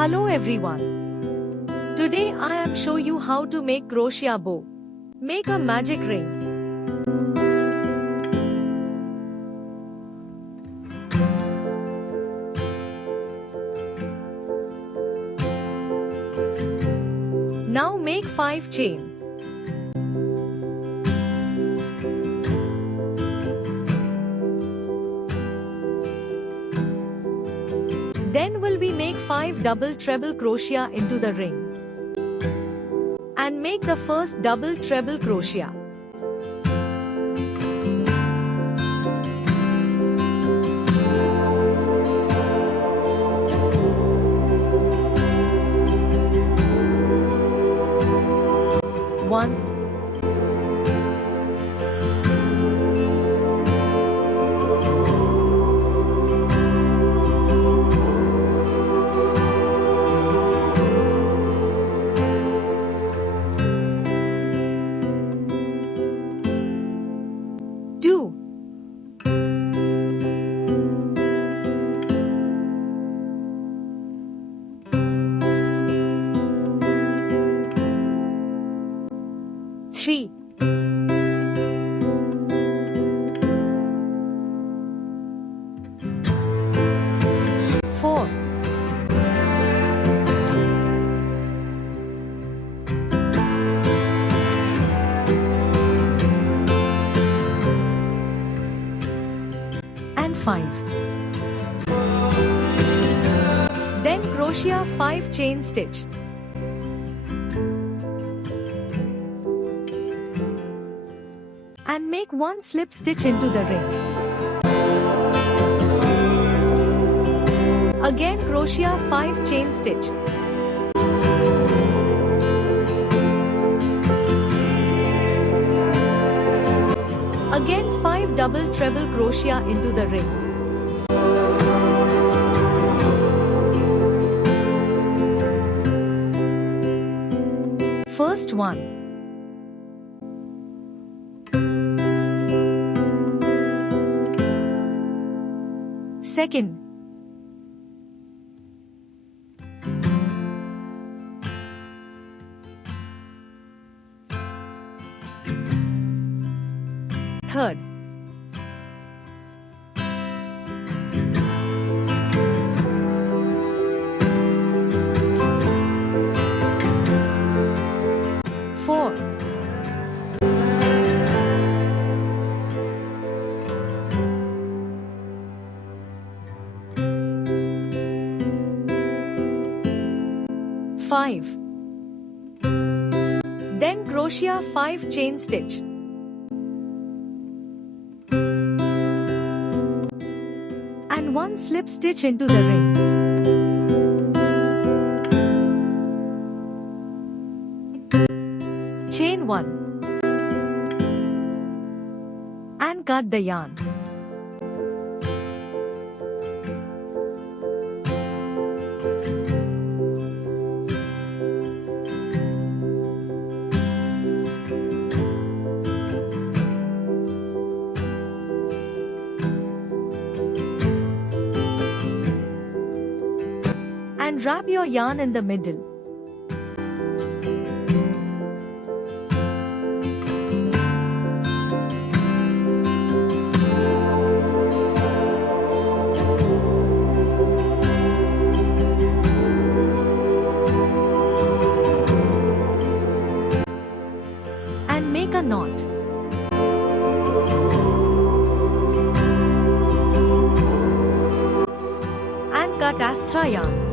Hello everyone. Today I am show you how to make crochet bow. Make a magic ring. Now make 5 chain. Then will we make 5 double treble crochet into the ring. And make the first double treble crochet. One, two, three, four, and 5. Then crochet 5 chain stitch. And make 1 slip stitch into the ring. Again crochet 5 chain stitch. Again 5 double treble crochet into the ring. First one. Second. Third. Four. Five. Then crochet 5 chain stitch. And 1 slip stitch into the ring. Chain 1. And cut the yarn. And wrap your yarn in the middle. And make a knot. And cut astra yarn.